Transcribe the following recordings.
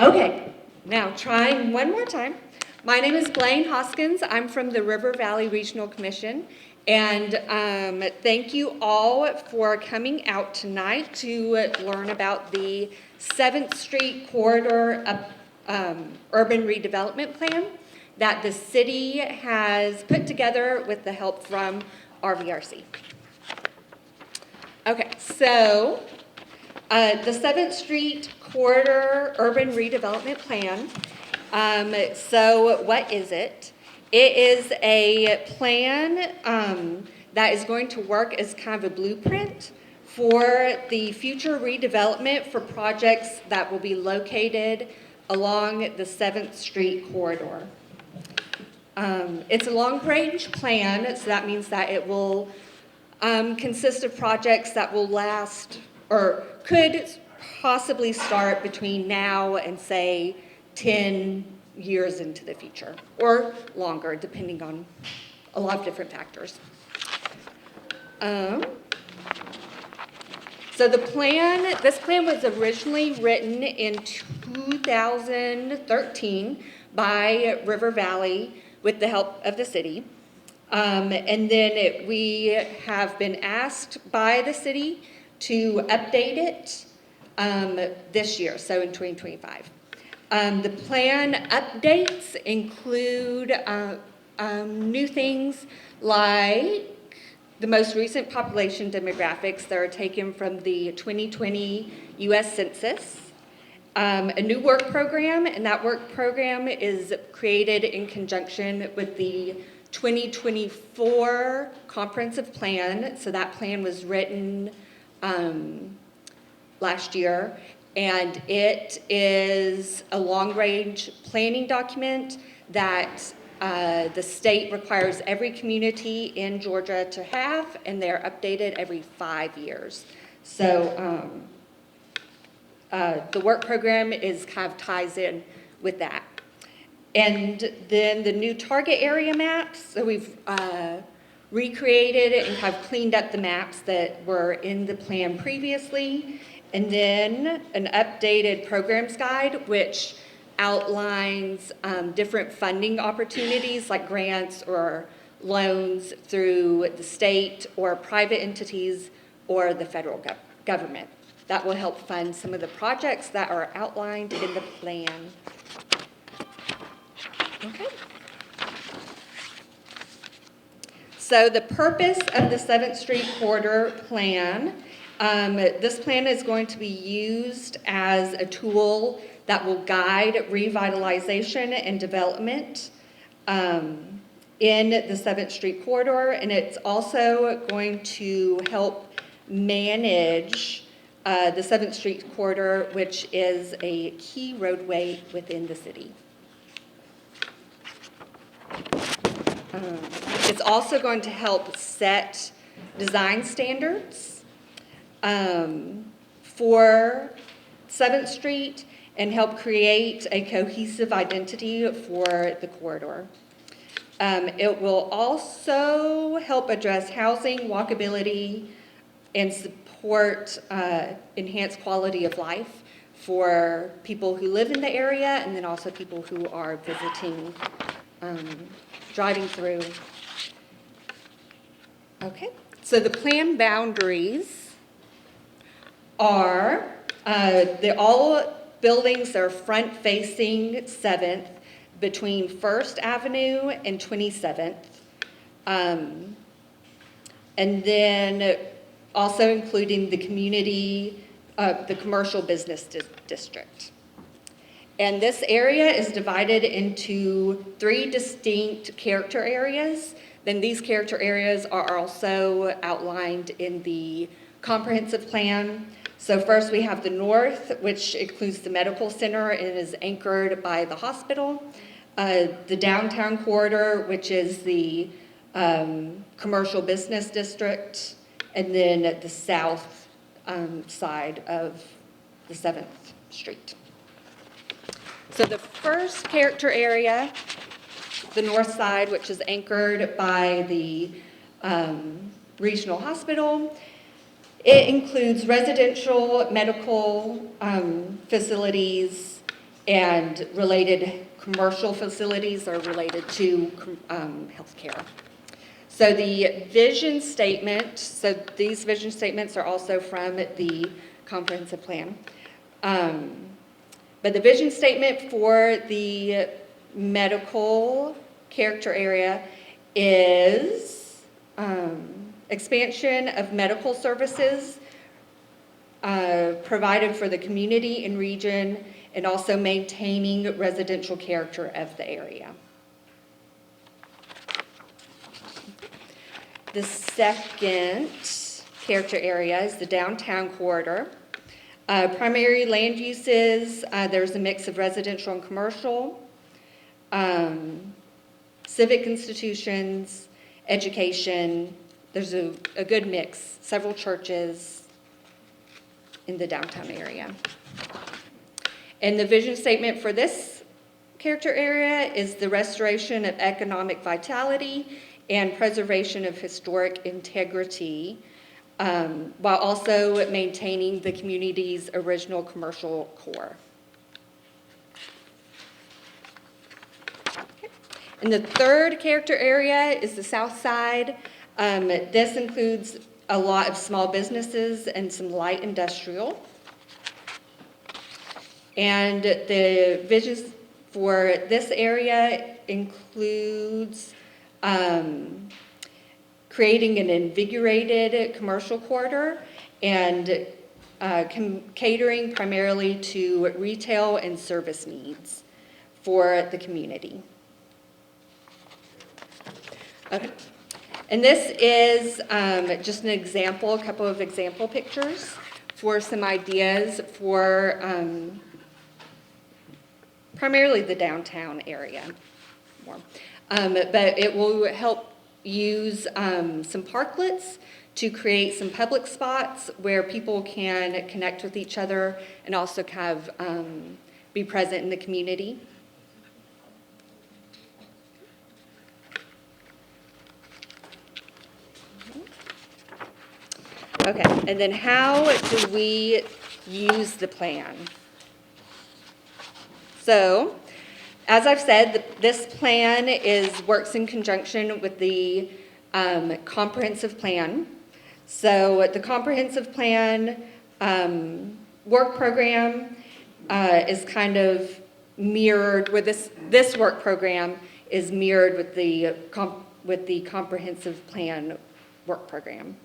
Okay, now trying one more time. My name is Blaine Hoskins. I'm from the River Valley Regional Commission. And thank you all for coming out tonight to learn about the 7th Street Corridor Urban Redevelopment Plan that the city has put together with the help from RVRC. Okay, so the 7th Street Corridor Urban Redevelopment Plan. So what is it? It is a plan that is going to work as kind of a blueprint for the future redevelopment for projects that will be located along the 7th Street corridor. It's a long-range plan, so that means that it will consist of projects that will last or could possibly start between now and, say, 10 years into the future, or longer, depending on a lot of different factors. So this plan was originally written in 2013 by River Valley with the help of the city. And then we have been asked by the city to update it this year, so in 2025. The plan updates include new things like the most recent population demographics that are taken from the 2020 U.S. Census, a new work program, and that work program is created in conjunction with the 2024 comprehensive plan. So that plan was written last year, and it is a long-range planning document that the state requires every community in Georgia to have, and they're updated every 5 years. So the work program is kind of ties in with that. And then the new target area maps, so we've recreated and have cleaned up the maps that were in the plan previously. And then an updated programs guide, which outlines different funding opportunities like grants or loans through the state or private entities or the federal government. That will help fund some of the projects that are outlined in the plan. Okay. So the purpose of the 7th Street Corridor Plan, this plan is going to be used as a tool that will guide revitalization and development in the 7th Street Corridor, and it's also going to help manage the 7th Street Corridor, which is a key roadway within the city. It's also going to help set design standards for 7th Street and help create a cohesive identity for the corridor. It will also help address housing, walkability, and support enhanced quality of life for people who live in the area and then also people who are visiting, driving through. Okay, so the plan boundaries are all buildings are front-facing 7th between 1st Avenue and 27th. And then also including the community, the commercial business district. And this area is divided into 3 distinct character areas. Then these character areas are also outlined in the comprehensive plan. So first we have the north, which includes the medical center and is anchored by the hospital. The downtown corridor, which is the commercial business district, and then the south side of the 7th Street. So the first character area, the north side, which is anchored by the regional hospital, it includes residential, medical facilities, and related commercial facilities are related to healthcare. So the vision statement, so these vision statements are also from the comprehensive plan. But the vision statement for the medical character area is expansion of medical services provided for the community and region, and also maintaining residential character of the area. The second character area is the downtown corridor. Primary land uses, there's a mix of residential and commercial, civic institutions, education. There's a good mix, several churches in the downtown area. And the vision statement for this character area is the restoration of economic vitality and preservation of historic integrity, while also maintaining the community's original commercial core. And the third character area is the south side. This includes a lot of small businesses and some light industrial. And the visions for this area includes creating an invigorated commercial corridor and catering primarily to retail and service needs for the community. Okay. And this is just an example, a couple of example pictures for some ideas for primarily the downtown area. But it will help use some parklets to create some public spots where people can connect with each other and also kind of be present in the community. Okay, and then how do we use the plan? So, as I've said, this plan works in conjunction with the comprehensive plan. So the comprehensive plan work program is kind of mirrored with this work program is mirrored with the comprehensive plan work program.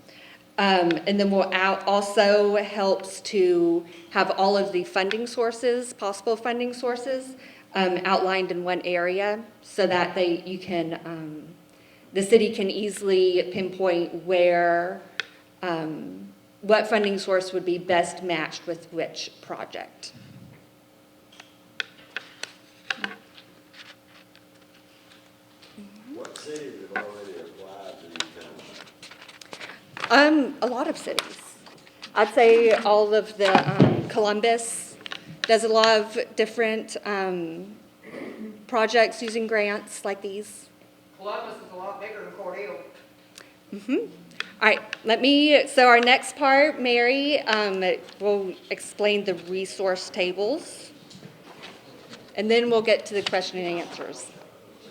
And then also helps to have all of the funding sources, possible funding sources, outlined in one area so that the city can easily pinpoint where, what funding source would be best matched with which project. What cities have already applied to these kind of? A lot of cities. I'd say all of the, Columbus does a lot of different projects using grants like these. Columbus is a lot bigger than Cordele. All right, so our next part, Mary, will explain the resource tables. And then we'll get to the question and answers.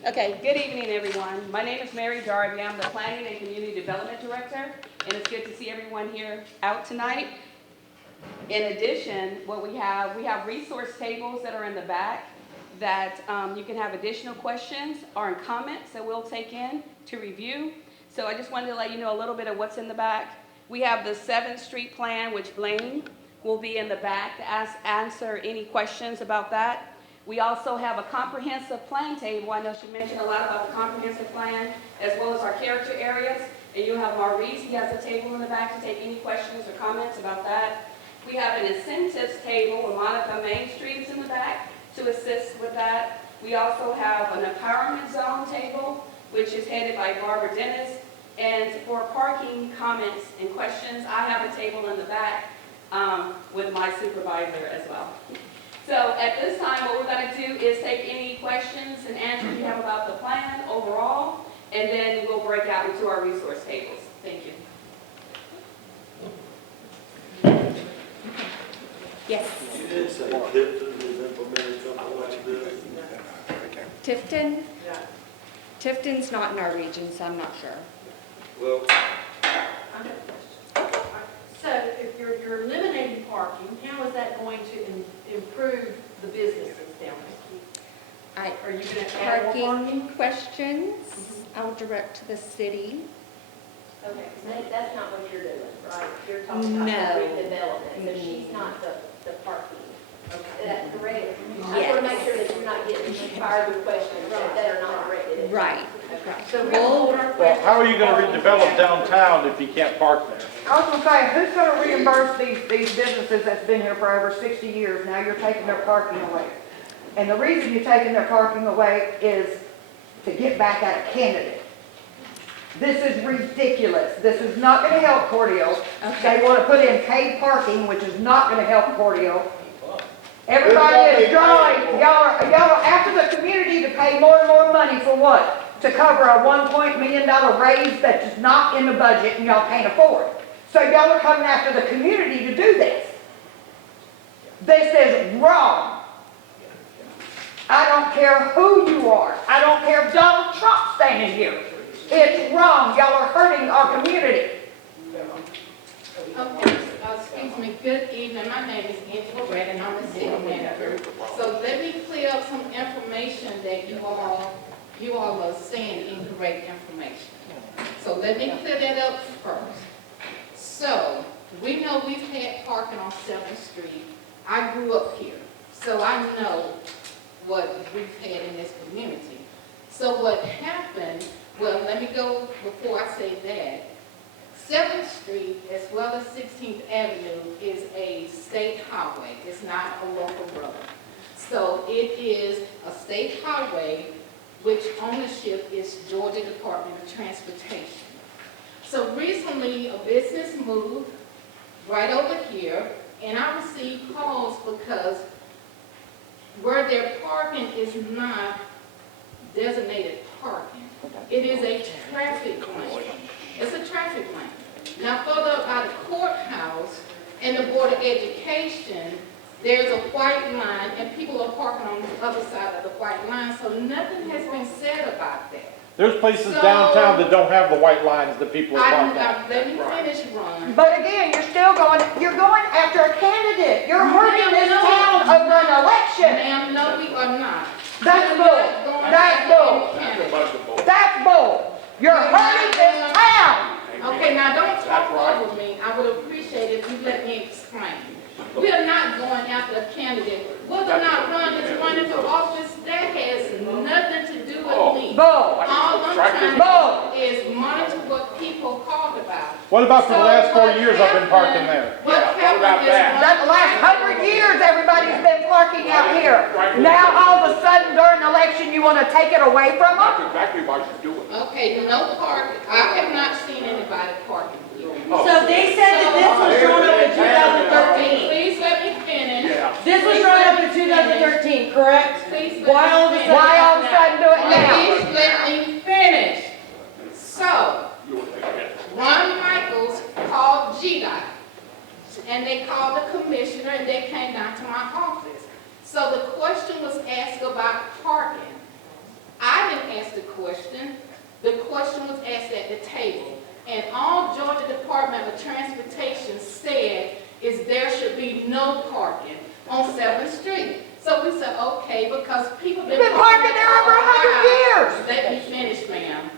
Okay, good evening, everyone. My name is Mary Darby. I'm the Planning and Community Development Director, and it's good to see everyone here out tonight. In addition, what we have resource tables that are in the back that you can have additional questions or comments that we'll take in to review. So I just wanted to let you know a little bit of what's in the back. We have the 7th Street plan, which Blaine will be in the back to answer any questions about that. We also have a comprehensive plan table. I know she mentioned a lot about the comprehensive plan, as well as our character areas. And you have Maurice, he has a table in the back to take any questions or comments about that. We have an incentives table with Monica Main Street is in the back to assist with that. We also have an empowerment zone table, which is headed by Barbara Dennis. And for parking comments and questions, I have a table in the back with my supervisor as well. So at this time, what we're going to do is take any questions and answers you have about the plan overall, and then we'll break out into our resource tables. Thank you. Yes. You did say Tipton is implemented something. Tifton? Yeah. Tifton's not in our region, so I'm not sure. Well, I have a question. So if you're eliminating parking, how is that going to improve the businesses down there? Are you going to add more Parking parking? questions, I'll direct to the city. Okay, so that's not what you're doing, right? You're talking about No. the redevelopment, so she's not the parking. Is Okay. that correct? I just want to make sure that you're not getting fired with questions that are not directed at you. Right. Okay. So we'll Well, hold our Well, questions. how are you gonna redevelop downtown if you can't park there? I was gonna say, who's gonna reimburse these businesses that's been here for over 60 years? Now you're taking their parking away. And the reason you're taking their parking away is to get back at a candidate. This is ridiculous. This is not gonna help Cordele. They wanna put in paid parking, which is not gonna help Cordele. Everybody is drawing, y'all are after the community to pay more and more money for what? To cover a $1 million raise that's not in the budget and y'all can't afford. So y'all are coming after the community to do this. This is wrong. I don't care who you are. I don't care if Donald Trump's standing here. It's wrong. Y'all are hurting our community. Excuse me, good evening, my name is Angela Red and I'm the city manager. So let me clear up some information that you all are saying incorrect information. So let me clear that up first. So, we know we've had parking on 7th Street. I grew up here, so I know what we've had in this community. So what happened, well, let me go before I say that. 7th Street, as well as 16th Avenue, is a state highway. It's not a local road. So it is a state highway, which ownership is Georgia Department of Transportation. So recently, a business moved right over here, and I received calls because where they're parking is not designated parking. It is a traffic lane. It's a traffic lane. Now, further up by the courthouse and the Board of Education, there's a white line, and people are parking on the other side of the white line, so nothing has been said about that. There's places So- downtown that don't have the white lines that people are parking on. Let me finish, Ron. But again, you're going after a candidate. You're hurting this town over an election. Ma'am, no, we are not. That's We're bull. not going That's after bull. any candidate. That's bull. You're hurting this town. Okay, now don't talk over me. I would appreciate it if you let me explain. We are not going after a candidate. Whether or not Ron is running for office, that has nothing to do with me. Bull. All I'm trying Bull. to do is monitor what people talk about. What about for the So last 4 what years I've been parking happened- there? What happened is. That the last 100 years, everybody's been parking out here. Now, all of a sudden, during the election, you want to take it away from them? exactly what you're doing. Okay, no parking. I have not seen anybody parking here. So they said that this was drawn up in 2013. Please let me finish. This was drawn up in 2013, correct? Please Why all let of me a finish. sudden? Why all of a sudden do it now? Please let me finish. So, Ron Michaels called GDOT, and they called the commissioner, and they came down to my office. So the question was asked about parking. I didn't ask the question. The question was asked at the table. And all Georgia Department of Transportation said is there should be no parking on 7th Street. So we said, okay, because people You've been parking there over 100 years. Let me finish, ma'am.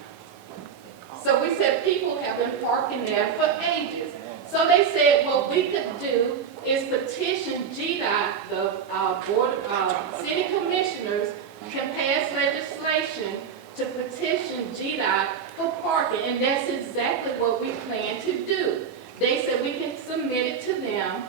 So we said people have been parking there for ages. So they said what we could do is petition GDOT, the board, city commissioners can pass legislation to petition GDOT for parking, and that's exactly what we plan to do. They said we can submit it to them.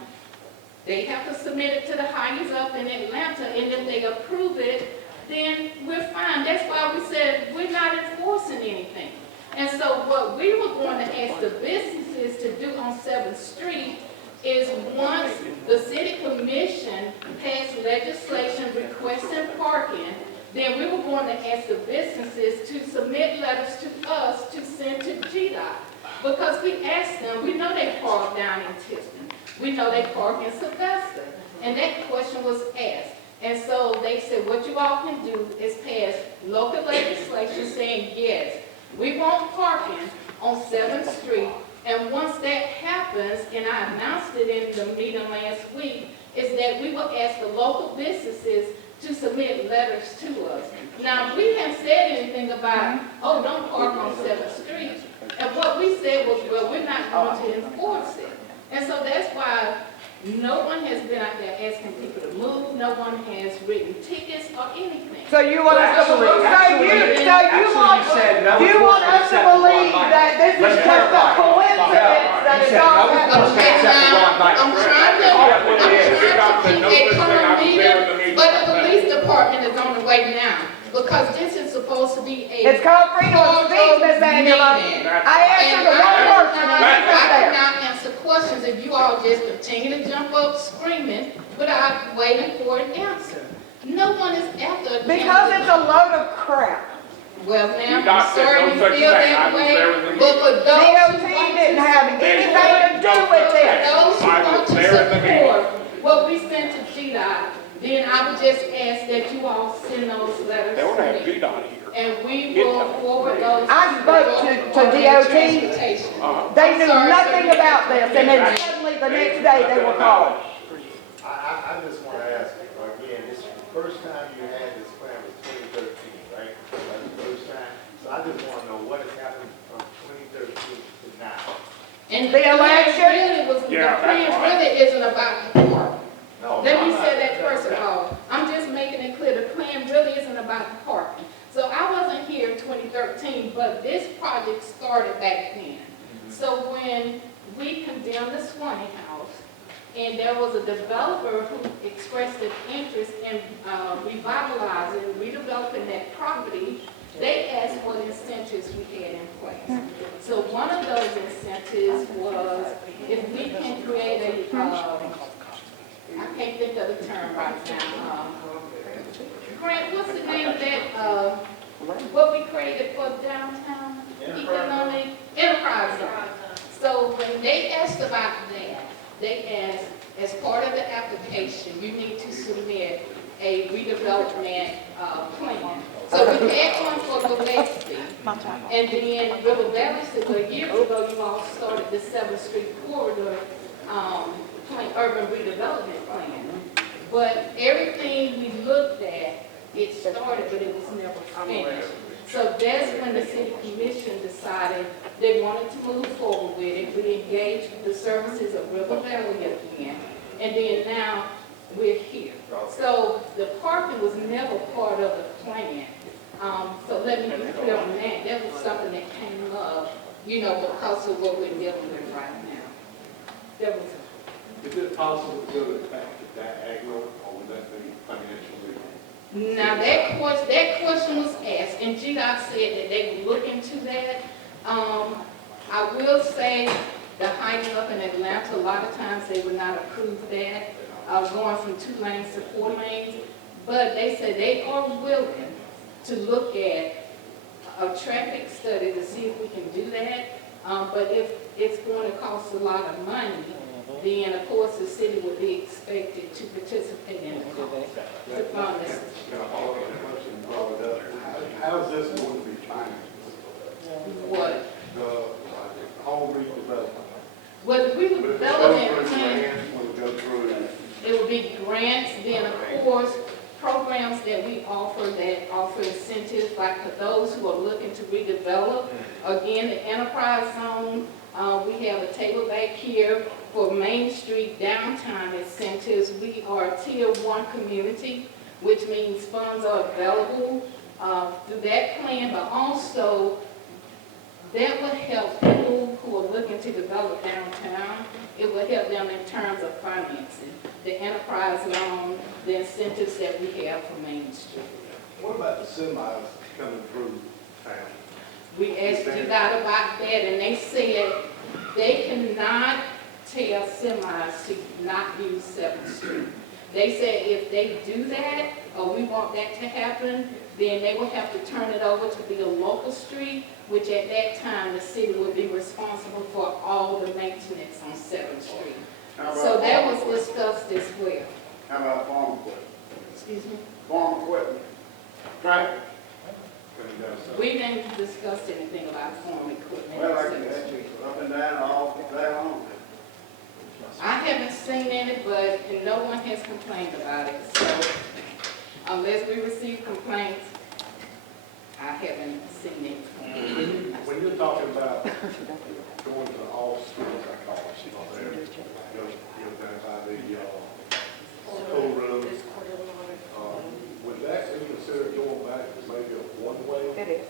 They have to submit it to the highest up in Atlanta, and if they approve it, then we're fine. That's why we said we're not enforcing anything. And so what we were going to ask the businesses to do on 7th Street is once the city commission passed legislation requesting parking, then we were going to ask the businesses to submit letters to us to send to GDOT. Because we asked them, we know they park down in Tifton. We know they park in Sylvester. And that question was asked. And so they they said, what you all can do is pass local legislation saying, yes, we want parking on 7th Street. And once that happens, and I announced it in the meeting last week, is that we will ask the local businesses to submit letters to us. Now, we haven't said anything about, oh, don't park on 7th Street. And what we said was, well, we're not going to enforce it. And so that's why no one has been out there asking people to move, no one has written tickets or anything. So you want us to believe, you want us to believe that this is just a coincidence that it's all happening? Okay, now, I'm trying to keep a calm meeting, but the police department is on the way now, because this is supposed to be a. It's called freedom of speech, Miss Angela. I answered the one question and I you said that. cannot answer questions if you all just continue to jump up screaming without waiting for an answer. No one is after. Because it's a load of crap. Well, ma'am, I'm sorry you feel that way, but for those DOT who want didn't to have anything to do with this. those who want to support what we sent to GDOT, then I would just ask that you all send those letters They want to have to me. GDOT here. And we will forward those. I spoke to DOT. Transportation. They knew Sorry, nothing sir. about this, and then suddenly the next day they were called. I just want to ask, again, this is the first time you had this plan was 2013, right? That's the first time. So I just want to know what has happened from 2013 to now. And The election? the plan really isn't about the park. No, Let me I'm say not- that first of all. I'm just making it clear, the plan really isn't about the parking. So I wasn't here in 2013, but this project started back then. So when we condemned the Swanee House, and there was a developer who expressed an interest in revitalizing, redeveloping that property, they asked what incentives we had in place. So one of those incentives was if we can create a, I can't think of the term right now. Grant, what's the name of that, what we created for downtown economic enterprise zone? So when they asked about that, they asked, as part of the application, you need to submit a redevelopment plan. So we had one for Gillespie, and then River Valley said, well, years ago, you all started the 7th Street corridor urban redevelopment plan. But everything we looked at, it started, but it was never finished. So that's when the city commission decided they wanted to move forward with it. We engaged the services of River Valley again, and then now we're here. So the parking was never part of the plan. So let me be clear on that. That was something that came up, because of what we're dealing with right now. That was. Is it possible to go back to that aggro, or would that be financially? Now, that question was asked, and GDOT said that they would look into that. I will say, the high up in Atlanta, a lot of times they would not approve that, going from 2 lanes to 4 lanes. But they said they are willing to look at a traffic study to see if we can do that. But if it's going to cost a lot of money, then of course the city would be expected to participate in the cost. To fund this. How's this going to be financed? What? The home redevelopment. What we would development plan, Will go through that. it would be grants, then of course, programs that we offer that offer incentives, like for those who are looking to redevelop. Again, the enterprise zone, we have a table back here for Main Street downtown incentives. We are a tier 1 community, which means funds are available through that plan, but also that will help people who are looking to develop downtown. It will help them in terms of financing, the enterprise loan, the incentives that we have for Main Street. What about the semis coming through town? We asked GDOT about that, and they said they cannot tell semis to not use 7th Street. They said if they do that, or we want that to happen, then they will have to turn it over to be a local street, which at that time, the city would be responsible for all the maintenance on 7th Street. So that was discussed as well. How about farm equipment? Excuse me? farm equipment, tractor. We didn't discuss anything about farm equipment. Well, I can ask you, up and down, all day long. I haven't seen any, but no one has complained about it, so unless we receive complaints, I haven't seen it. When you're talking about going to all schools, I call it, you know, there, you're down by the, school road, would that be considered going back to maybe a one-way? It is.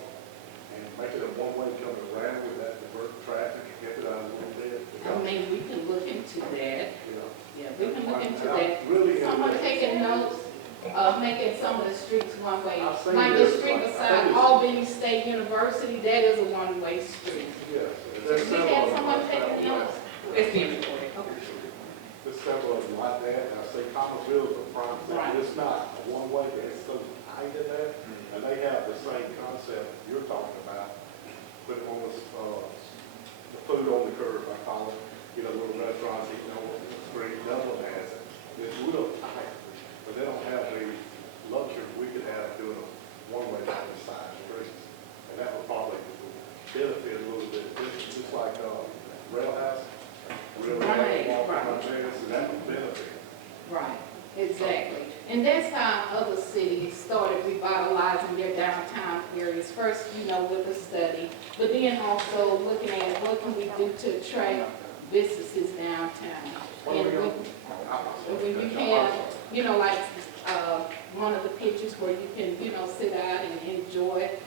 And make it a one-way coming around with that divert traffic and get it out a little bit? I mean, we can look into that. You know? Yeah, we can look into And I'm that. really Someone interested. taking notes of making some of the streets one way. I've seen Like the this, street I beside think it's- Albany State University, that is a one-way street. Yes. We had someone taking notes. It's being recorded. There's several of them like that, and I say Thomasville is a prime Right. example. It's not a one-way, but it's so tight in there, and they have the same concept you're talking about, putting on the food on the curb, I call it, you know, little restaurants eating on the street, Dublin has it. It's real tight, but they don't have the luxury we could have doing a one-way down the side streets, and that would probably benefit a little bit, just like, rail house. Right, right. So that would benefit. Right, exactly. And that's how other cities started revitalizing their downtown areas. First, you know, with a study, but then also looking at what can we do to attract businesses downtown. And when you have, you know, like, one of the pictures where you can, you know, sit out and enjoy it.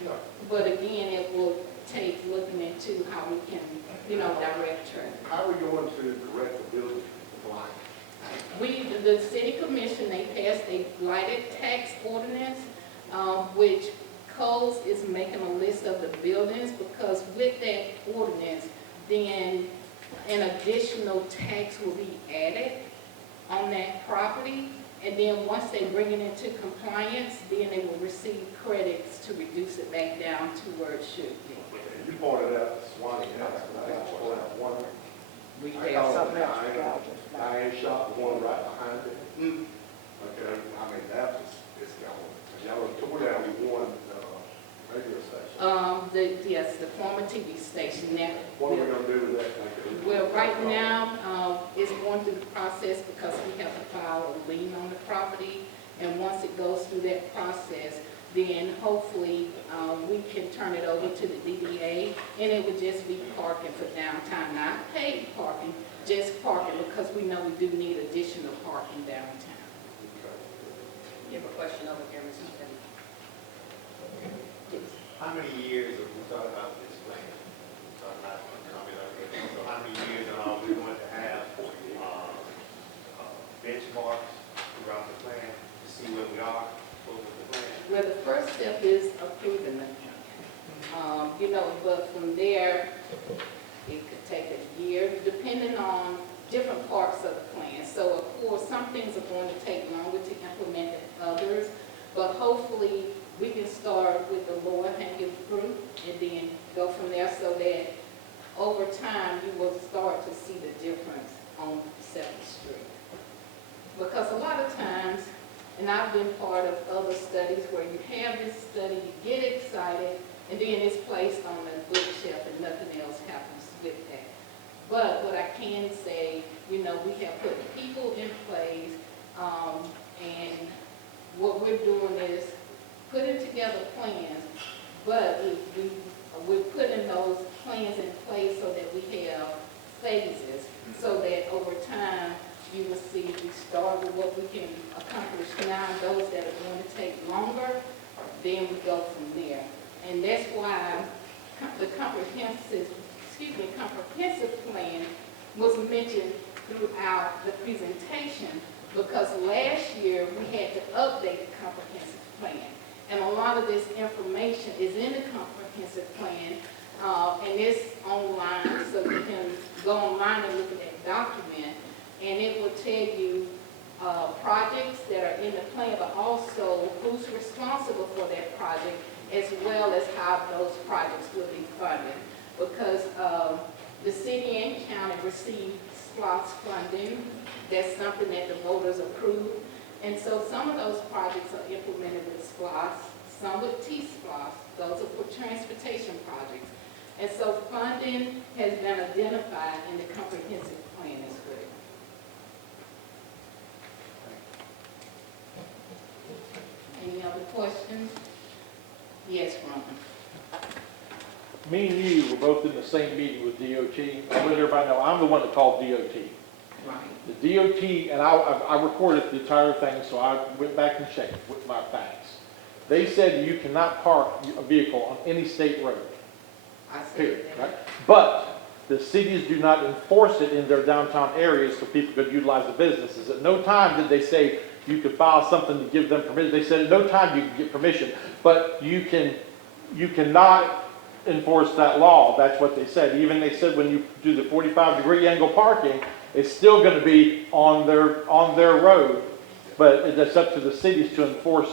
But again, it will take looking into how we can, you know, direct traffic. How are we going to correct the building blight? The city commission, they passed a blighted tax ordinance, which Coles is making a list of the buildings, because with that ordinance, then an additional tax will be added on that property. And then once they bring it into compliance, then they will receive credits to reduce it back down to where it should be. You pointed out Swanee House, but I just pointed out one. We I have call it Diane Shop, the one right behind it. Okay, I mean, that was, it's gone. And y'all tore down one, radio station. Yes, the former TV station now. What are we gonna do with that? Make it- Well, right now, it's going through the process because we have to file a lien on the property. And once it goes through that process, then hopefully, we can turn it over to the DDA, and it would just be parking for downtown, not paid parking, just parking, because we know we do need additional parking downtown. You have a question over here, Mrs. Bennett? How many years have we thought about this plan? So I'm not comment on it. So how many years are we going to have benchmarks throughout the plan to see where we are over the plan? Well, the first step is approving the plan. You know, but from there, it could take a year, depending on different parts of the plan. So of course, some things are going to take longer to implement than others, but hopefully we can start with the lower hanging fruit and then go from there, so that over time you will start to see the difference on 7th Street. Because a lot of times, and I've been part of other studies where you have this study, you get excited, and then it's placed on the bookshelf and nothing else happens with that. But what I can say, you know, we have put people in place, and what we're doing is putting together plans, but we're putting those plans in place so that we have phases, so that over time, you will see we start with what we can accomplish now, those that are going to take longer, then we go from there. And that's why the comprehensive plan was mentioned throughout the presentation, because last year we had to update the comprehensive plan. And a lot of this information is in the comprehensive plan, and it's online, so you can go online and look at that document, and it will tell you projects that are in the plan, but also who's responsible for that project, as well as how those projects will be funded. Because the city and county receive SPLOST funding. That's something that the voters approved. And so some of those projects are implemented with SPLOST, some with T-SPLOST, those are for transportation projects. And so funding has been identified in the comprehensive plan as well. Any other questions? Yes, Ron. Me and you were both in the same meeting with DOT. I let everybody know, I'm the one that called DOT. Right. The DOT, and I recorded the entire thing, so I went back and checked with my facts. They said you cannot park a vehicle on any state road, I said period, that. right? But the cities do not enforce it in their downtown areas so people could utilize the businesses. At no time did they say you could file something to give them permission. They said at no time you can get permission, but you cannot enforce that law. That's what they said. Even they said when you do the 45-degree angle parking, it's still going to be on their road, but it's up to the cities to enforce.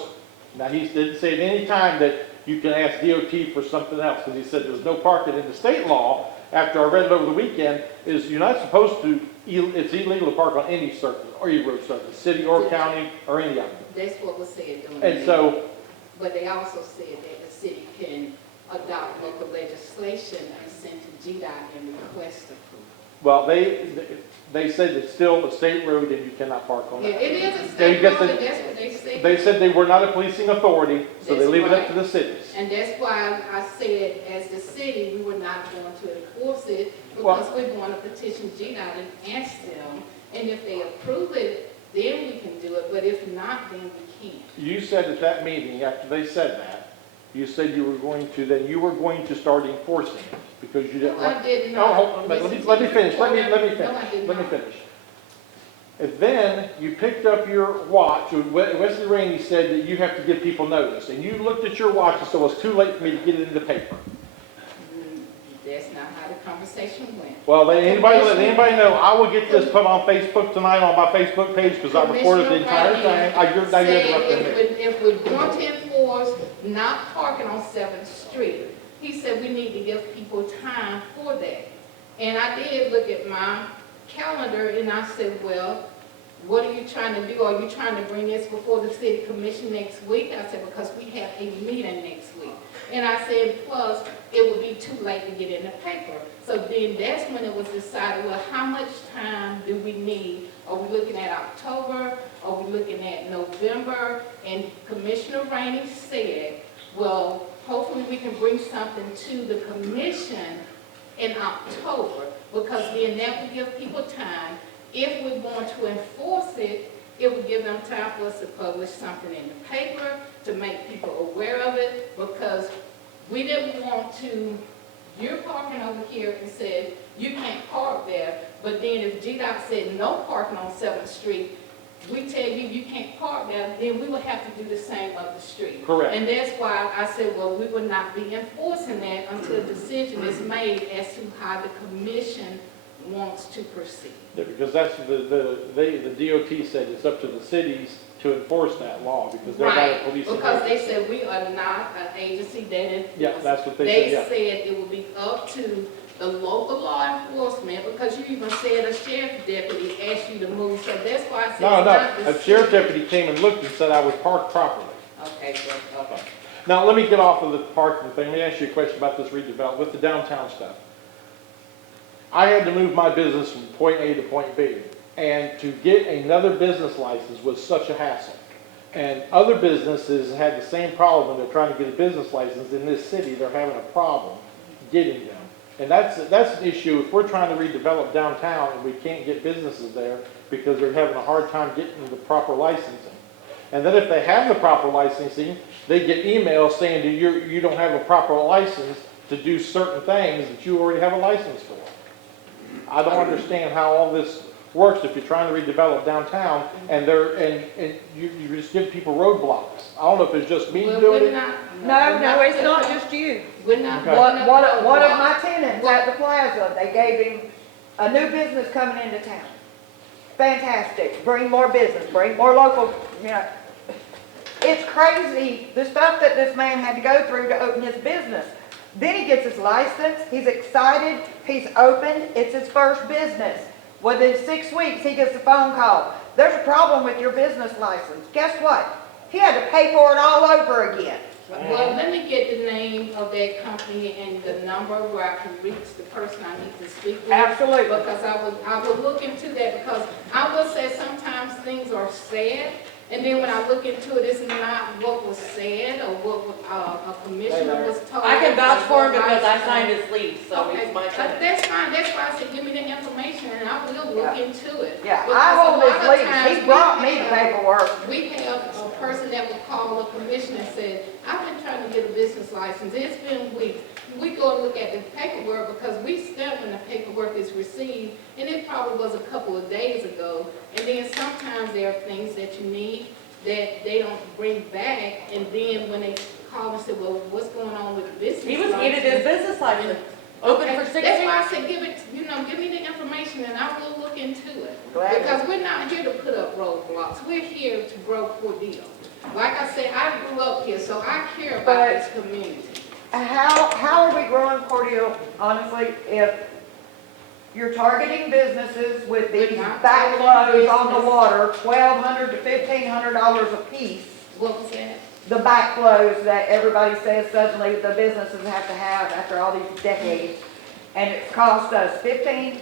Now, he didn't say at any time that you can ask DOT for something else, because he said there's no parking in the state law. After I read it over the weekend, is you're not supposed to, it's illegal to park on any surface, or any road surface, city or county, or any of them. That's what was said during the And meeting. so, But they also said that the city can adopt local legislation and send to GDOT and request approval. well, they said it's still a state road and you cannot park on Yeah, it. it is a They state guess road, they- and that's what they said. They said they were not a policing authority, so they That's leave it up to right. the cities. And that's why I said, as the city, we were not going to enforce it Well- because we're going to petition GDOT and ask them. And if they approve it, then we can do it, but if not, then we can't. You said at that meeting, after they said that, you said you were going to start enforcing it, because you didn't No, I want. did No, not. hold on, let me finish, let me finish, No, I did let me not. finish. And then you picked up your watch, Wesley Rainey said that you have to give people notice, and you looked at your watch and said, well, it's too late for me to get it in the paper. That's not how the conversation went. Well, let anybody know, I will get this put on Facebook tonight on my Facebook page, because I recorded the entire thing. Now you're interrupting me. If we're going to enforce not parking on 7th Street, he said we need to give people time for that. And I did look at my calendar and I said, well, what are you trying to do? Are you trying to bring this before the city commission next week? I said, because we have a meeting next week. And I said, plus, it would be too late to get in the paper. So then that's when it was decided, well, how much time do we need? Are we looking at October? Are we looking at November? And Commissioner Rainey said, well, hopefully we can bring something to the commission in October, because then that would give people time. If we're going to enforce it, it would give them time for us to publish something in the paper, to make people aware of it, because we didn't want to, you're parking over here and said, you can't park there, but then if GDOT said no parking on 7th Street, we tell you you can't park there, then we would have to do the same up the street. Correct. And that's why I said, well, we will not be enforcing that until a decision is made as to how the commission wants to proceed. Yeah, because that's the DOT said it's up to the cities to enforce that law, because they're not a Right, policing. because they agency. said we are not an agency that enforces. Yeah, that's what they They said, said it would be up to the local law enforcement, because you even said a sheriff deputy asked you to move, so that's why I said. No, it's not no, the a sheriff city. deputy came and looked and said I was parked properly. Okay, good, okay. Now, let me get off of the parking thing. Let me ask you a question about this redevelopment, with the downtown stuff. I had to move my business from point A to point B, and to get another business license was such a hassle. And other businesses had the same problem when they're trying to get a business license in this city. They're having a problem getting them. And that's an issue. If we're trying to redevelop downtown and we can't get businesses there because they're having a hard time getting the proper licensing. And then if they have the proper licensing, they get emails saying that you don't have a proper license to do certain things that you already have a license for. I don't understand how all this works if you're trying to redevelop downtown and you just give people roadblocks. I don't know if it's just me Well, doing we're it. not. No, it's not just you. We're not. Okay. One of my tenants at the plaza, they gave him a new business coming into town. Fantastic, bring more business, bring more local, you know. It's crazy, the stuff that this man had to go through to open his business. Then he gets his license, he's excited, he's opened, it's his first business. Within 6 weeks, he gets a phone call. there's a problem with your business license. Guess what? He had to pay for it all over again. Well, let me get the name of that company and the number where I can reach the person I need to speak with. Absolutely. Because I would look into that, because I will say sometimes things are said, and then when I look into it, it's not what was said or what a commissioner was told. I can vouch for him because I signed his lease, so Okay, it's my turn. that's fine, that's why I said, give me the information, and I will look into it. Yeah, Because I a hold lot his of lease. times He brought me the have- paperwork. We have a person that would call a commissioner and said, I've been trying to get a business license, it's been weeks. We go and look at the paperwork because we stamp when the paperwork is received, and it probably was a couple of days ago. And then sometimes there are things that you need that they don't bring back, and then when they call and say, well, what's going on with the business He was license? needed his business license, open Okay, for 6 that's why I weeks. said, give me the information and I will look into it. Gladly. Because we're not here to put up roadblocks, we're here to grow Cordele. Like I said, I grew up here, so I care about But- this community. How are we growing Cordele, honestly, if you're targeting businesses with these We're not backlogs targeting on the business. water, $1,200 to $1,500 a piece? What was that? The backflows that everybody says suddenly the businesses have to have after all these decades. And it's cost us $1,200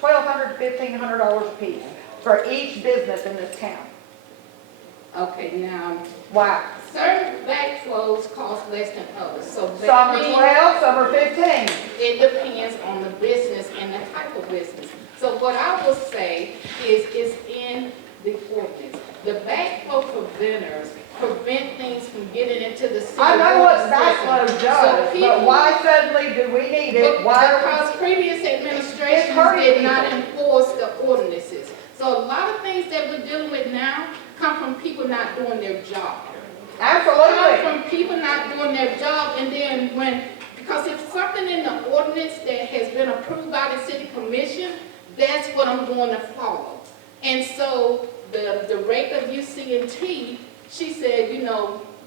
to $1,500 a piece for each business in this town. Okay, now, Wow. certain backflows cost less than others, so Some that are means 12, some are 15. it depends on the business and the type of business. So what I will say is, it's in the ordinance. The backflow preventers prevent things from getting into the city. I know what water backflow system. does, So but people- why suddenly do we need it? Why are Because previous administrations hurting did not people. enforce the ordinances. So a lot of things that we're dealing with now come from people not doing their job. we? Absolutely. From people not doing their job, and then because if something in the ordinance that has been approved by the city commission, that's what I'm going to follow. And so the rate of UC&T, she said,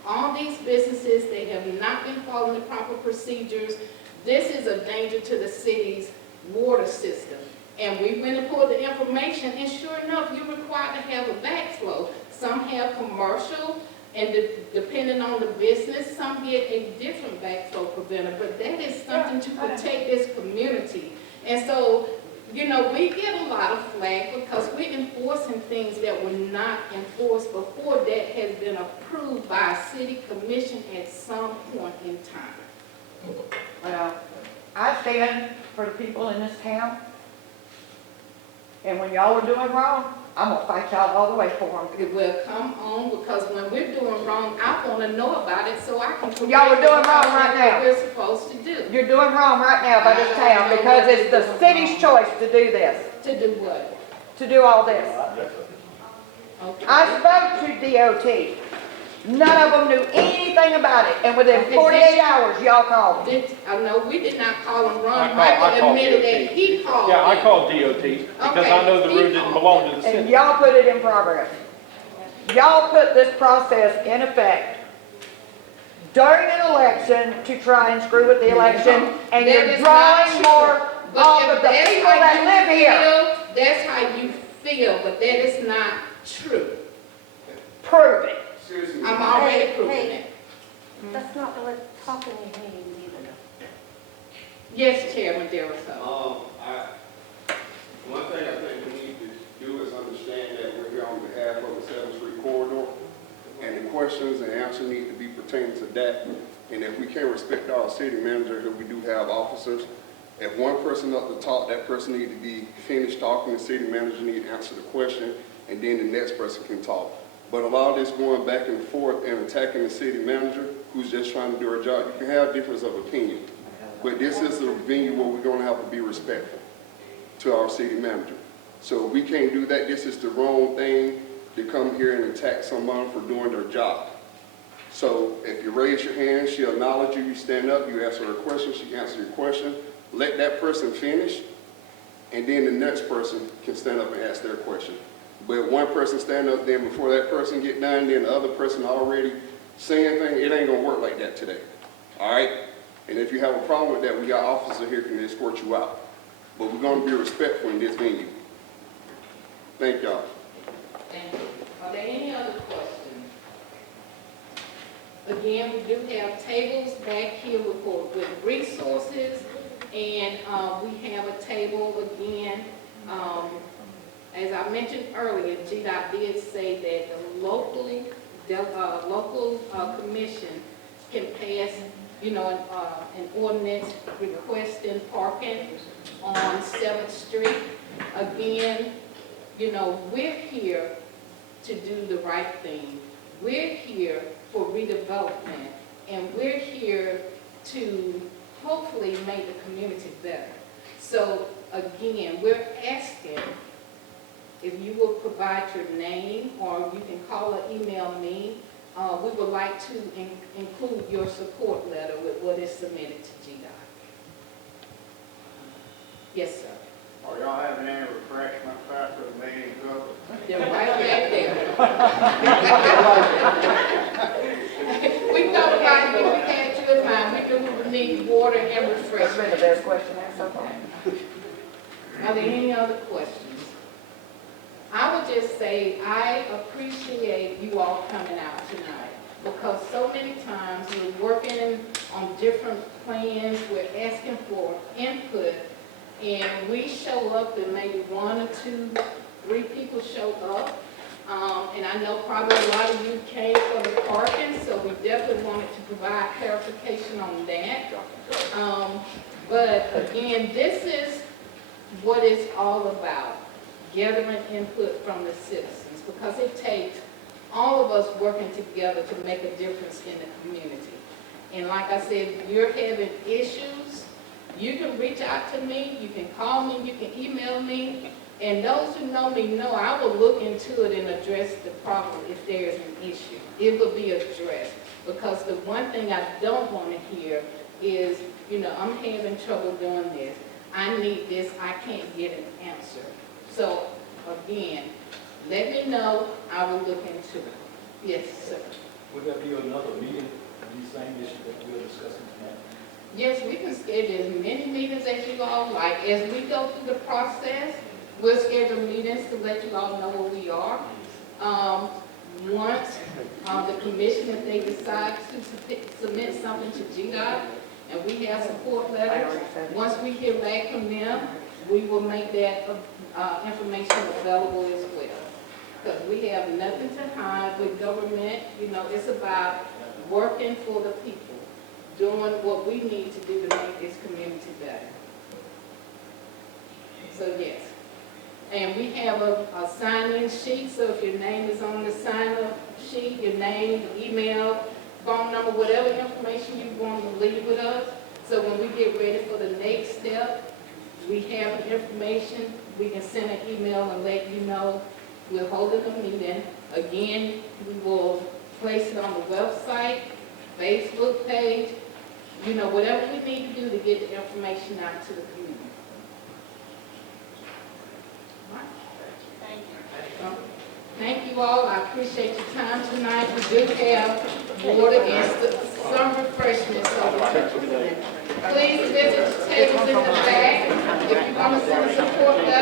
all these businesses, they have not been following the proper procedures. This is a danger to the city's water system. And we went and pulled the information, and sure enough, you're required to have a backflow. Some have commercial, and depending on the business, some get a different backflow preventer, but that is something to protect this community. And so, we get a lot of flack because we're enforcing things that were not enforced before that has been approved by a city commission at some point in time. Well, I stand for the people in this town. And when y'all are doing wrong, I'm gonna fight y'all all the way for them. It will come on, because when we're doing wrong, I want to know about it so I can. correct Y'all are doing wrong right what now. we're supposed to do. You're doing wrong right now by this town because it's the city's choice to do this, To do what? to do all this. Okay. I spoke to DOT. None of them knew anything about it, and within Okay, 48 hours, y'all called me. I know we did not call him I Ron. called Michael admitted DOT. that he called. Yeah, I them. called DOT because I know the road didn't belong to the And city. y'all put it in progress. Y'all put this process in effect during an election to try and screw with the election, and That you're is not drawing true. more But off if of the that's people how that you live here. feel, that's how you feel, but that is not true. Prove it. Excuse me. I'm already Hey, proving hey. it. That's not really talking to me either. Yes, Chairman Delaso. One thing I think we need to do is understand that we're here on behalf of the 7th Street corridor, and the questions and answers need to be pertaining to that. And if we can't respect our city manager, because we do have officers, if one person up to talk, that person need to be finished talking, the city manager need to answer the question, and then the next person can talk. But a lot of this going back and forth and attacking the city manager who's just trying to do her job, you can have difference of opinion. But this is a venue where we're going to have to be respectful to our city manager. So we can't do that. This is the wrong thing to come here and attack someone for doing their job. So if you raise your hand, she'll acknowledge you, you stand up, you ask her a question, she answers your question. Let that person finish, and then the next person can stand up and ask their question. But one person stand up, then before that person get done, then the other person already saying things, it ain't gonna work like that today. All right? And if you have a problem with that, we got officers here can escort you out. But we're gonna be respectful in this venue. Thank y'all. Thank you. Are there any other questions? Again, we do have tables back here with resources, and we have a table again. As I mentioned earlier, GDOT did say that the local commission can pass, an ordinance requesting parking on 7th Street. Again, we're here to do the right thing. We're here for redevelopment, and we're here to hopefully make the community better. So again, we're asking if you will provide your name, or you can call or email me. We would like to include your support letter with what is submitted to GDOT. Yes, sir. Are y'all having any refreshments after the meeting's over? They're right back there. We thought about you, we had you in mind. We knew we would need water and That's been the refreshment. best question asked so far. Are there any other questions? I would just say I appreciate you all coming out tonight, because so many times we're working on different plans, we're asking for input, and we show up and maybe 1 or 2, 3 people show up. And I know probably a lot of you came for the parking, so we definitely wanted to provide clarification on that. But again, this is what it's all about, gathering input from the citizens, because it takes all of us working together to make a difference in the community. And like I said, if you're having issues, you can reach out to me, you can call me, you can email me, and those who know me know I will look into it and address the problem if there is an issue. It will be addressed, because the one thing I don't want to hear is, I'm having trouble doing this, I need this, I can't get an answer. So, again, let me know, I will look into it. Yes, sir. Would there be another meeting of these same issues that we are discussing tonight? Yes, we can schedule as many meetings as you all like. As we go through the process, we'll schedule meetings to let you all know where we are. Once the commission, if they decide to submit something to GDOT, and we have support letters, once we hear back from them, we will make that information available as well. Because we have nothing to hide with government. It's about working for the people, doing what we need to do to make this community better. So yes. And we have a sign-in sheet, so if your name is on the sign-up sheet, your name, email, phone number, whatever information you want to leave with us, so when we get ready for the next step, we have the information, we can send an email and let you know we're holding a meeting. Again, we will place it on the website, Facebook page, whatever we need to do to get the information out to the community. Thank you all. I appreciate your time tonight. We do have water and some refreshments over here. Please visit the tables in the back. If you want to send a support letter,